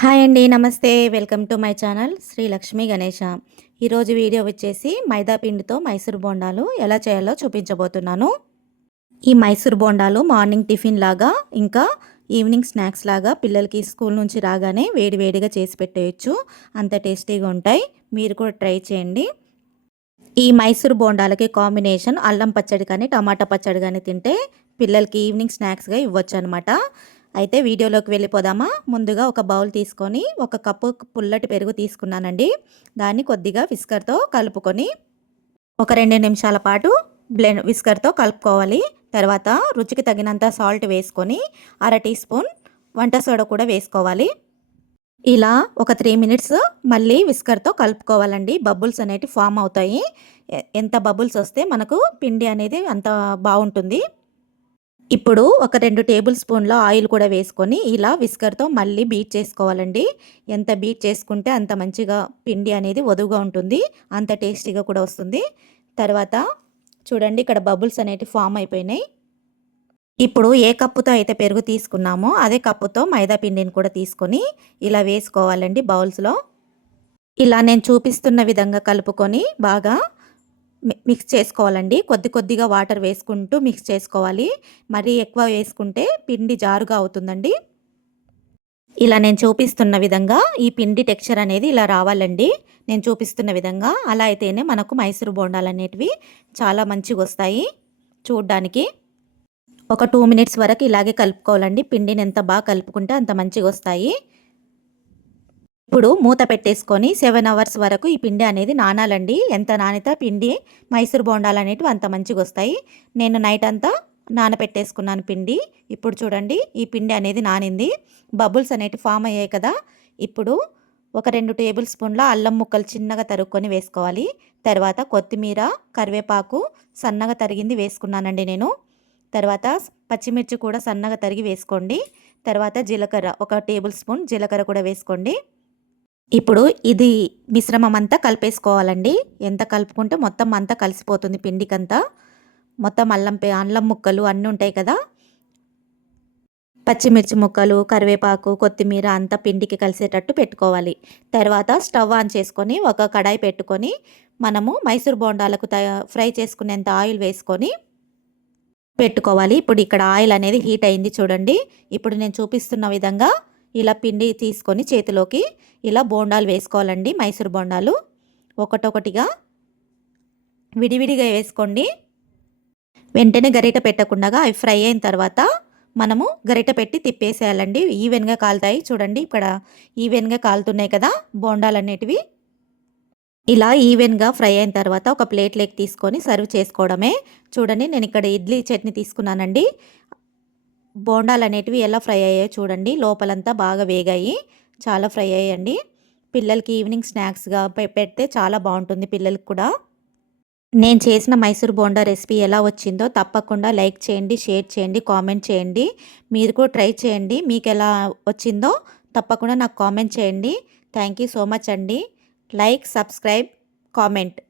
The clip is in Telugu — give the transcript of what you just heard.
హాయ్ అండి namaste. Welcome to my channel Sri Lakshmi Ganesha ఈరోజు వీడియో వచ్చేసి మైదా పిండితో మైసూర్ బోండాలు ఎలా చేయాలో చూపించబోతున్నాను. ఈ మైసూర్ బోండాలు మార్నింగ్ టిఫిన్ లాగా ఇంకా ఈవినింగ్ స్నాక్స్ లాగా పిల్లలకి స్కూల్ నుంచి రాగానే వేడివేడిగా చేసి పెట్టేయచ్చు. అంత టేస్టీగా ఉంటాయి. మీరు కూడా ట్రై చేయండి. ఈ మైసూర్ బోండాలకి కాంబినేషన్ అల్లం పచ్చడి కానీ టమాటా పచ్చడి కానీ తింటే పిల్లలకి ఈవినింగ్ స్నాక్స్గా ఇవ్వచ్చు అనమాట అయితే వీడియోలోకి వెళ్ళిపోదామా? ముందుగా ఒక బౌల్ తీసుకొని ఒక కప్పు పుల్లటి పెరుగు తీసుకున్నానండి. దాన్ని కొద్దిగా విస్కర్తో కలుపుకొని ఒక రెండు నిమిషాల పాటు బ్లెండ్ విస్కర్తో కలుపుకోవాలి. తర్వాత రుచికి తగినంత సాల్ట్ వేసుకొని అర టీ స్పూన్ వంట సోడా కూడా వేసుకోవాలి. ఇలా ఒక త్రీ మినిట్స్ మళ్ళీ విస్కర్తో కలుపుకోవాలండి. బబుల్స్ అనేవి ఫామ్ అవుతాయి. ఎంత బబుల్స్ వస్తే మనకు పిండి అనేది అంత బాగుంటుంది. ఇప్పుడు ఒక రెండు టేబుల్ స్పూన్ల ఆయిల్ కూడా వేసుకొని ఇలా విస్కర్తో మళ్ళీ బీట్ చేసుకోవాలండి. ఎంత బీట్ చేసుకుంటే అంత మంచిగా పిండి అనేది వదువుగా ఉంటుంది అంత టేస్టీగా కూడా వస్తుంది. తర్వాత చూడండి ఇక్కడ బబుల్స్ అనేవి ఫామ్ అయిపోయినాయి. ఇప్పుడు ఏ కప్పుతో అయితే పెరుగు తీసుకున్నామో అదే కప్పుతో మైదా పిండిని కూడా తీసుకొని ఇలా వేసుకోవాలండి బౌల్స్లో. ఇలా నేను చూపిస్తున్న విధంగా కలుపుకొని బాగా మిక్స్ చేసుకోవాలండి. కొద్ది కొద్దిగా వాటర్ వేసుకుంటూ మిక్స్ చేసుకోవాలి. మరీ ఎక్కువ వేసుకుంటే పిండి జారుగా అవుతుందండి. ఇలా నేను చూపిస్తున్న విధంగా ఈ పిండి టెక్స్చర్ అనేది ఇలా రావాలండి. నేను చూపిస్తున్న విధంగా అలా అయితేనే మనకు మైసూరు బోండాలు అనేటివి చాలా మంచిగా వస్తాయి చూడ్డానికి. ఒక టూ మినిట్స్ వరకు ఇలాగే కలుపుకోవాలండి. పిండిని ఎంత బాగా కలుపుకుంటే అంత మంచిగా వస్తాయి. ఇప్పుడు మూత పెట్టేసుకొని సెవెన్ అవర్స్ వరకు ఈ పిండి అనేది నానాలండి. ఎంత నానితే పిండి మైసూర్ బోండాలు అనేటివి అంత మంచిగా వస్తాయి. నేను నైట్ అంతా నానపెట్టేసుకున్నాను పిండి. ఇప్పుడు చూడండి ఈ పిండి అనేది నానింది. బబుల్స్ అనేటివి ఫామ్ అయ్యాయి కదా. ఇప్పుడు ఒక రెండు టేబుల్ స్పూన్ల అల్లం ముక్కలు చిన్నగా తరుక్కొని వేసుకోవాలి. తర్వాత కొత్తిమీర కరివేపాకు సన్నగా తరిగింది వేసుకున్నానండి నేను. తర్వాత పచ్చిమిర్చి కూడా సన్నగా తరిగి వేసుకోండి. తర్వాత జీలకర్ర ఒక టేబుల్ స్పూన్ జీలకర్ర కూడా వేసుకోండి. ఇప్పుడు ఇది మిశ్రమం అంతా కలిపేసుకోవాలండి. ఎంత కలుపుకుంటే మొత్తం అంతా కలిసిపోతుంది పిండికంతా. మొత్తం అల్లం అల్లం ముక్కలు అన్నీ ఉంటాయి కదా. పచ్చిమిర్చి ముక్కలు కరివేపాకు కొత్తిమీర అంతా పిండికి కలిసేటట్టు పెట్టుకోవాలి. తర్వాత స్టవ్ ఆన్ చేసుకొని ఒక కడాయి పెట్టుకొని మనము మైసూర్ బోండాలకు ఫ్రై చేసుకునేంత ఆయిల్ వేసుకొని పెట్టుకోవాలి. ఇప్పుడు ఇక్కడ ఆయిల్ అనేది హీట్ అయింది చూడండి. ఇప్పుడు నేను చూపిస్తున్న విధంగా ఇలా పిండి తీసుకొని చేతిలోకి ఇలా బోండాలు వేసుకోవాలండి మైసూర్ బోండాలు. ఒకటొకటిగా విడివిడిగా వేసుకోండి. వెంటనే గరిట పెట్టకుండా అవి ఫ్రై అయిన తర్వాత మనము గరిట పెట్టి తిప్పేసేయాలండి. ఈవెన్గా కాలుతాయి. చూడండి ఇక్కడ ఈవెన్గా కాలుతున్నాయి కదా బోండాలు అనేటివి ఇలా ఈవెన్గా ఫ్రై అయిన తర్వాత ఒక ప్లేట్లోకి తీసుకొని సర్వ్ చేసుకోవడమే. చూడండి నేను ఇక్కడ ఇడ్లీ చట్నీ తీసుకున్నానండి. బోండాలు అనేటివి ఎలా ఫ్రై అయ్యాయో చూడండి. లోపలంతా బాగా వేగాయి. చాలా ఫ్రై అయ్యండి. పిల్లలకి ఈవినింగ్ స్నాక్స్గా పెడితే చాలా బాగుంటుంది పిల్లలకి కూడా. నేను చేసిన మైసూర్ బోండా రెసిపీ ఎలా వచ్చిందో తప్పకుండా లైక్ చేయండి షేర్ చేయండి కామెంట్ చేయండి. మీరు కూడా ట్రై చేయండి. మీకు ఎలా వచ్చిందో తప్పకుండా నాకు కామెంట్ చేయండి. థ్యాంక్ యూ సో మచ్ అండి. Like subscribe comment.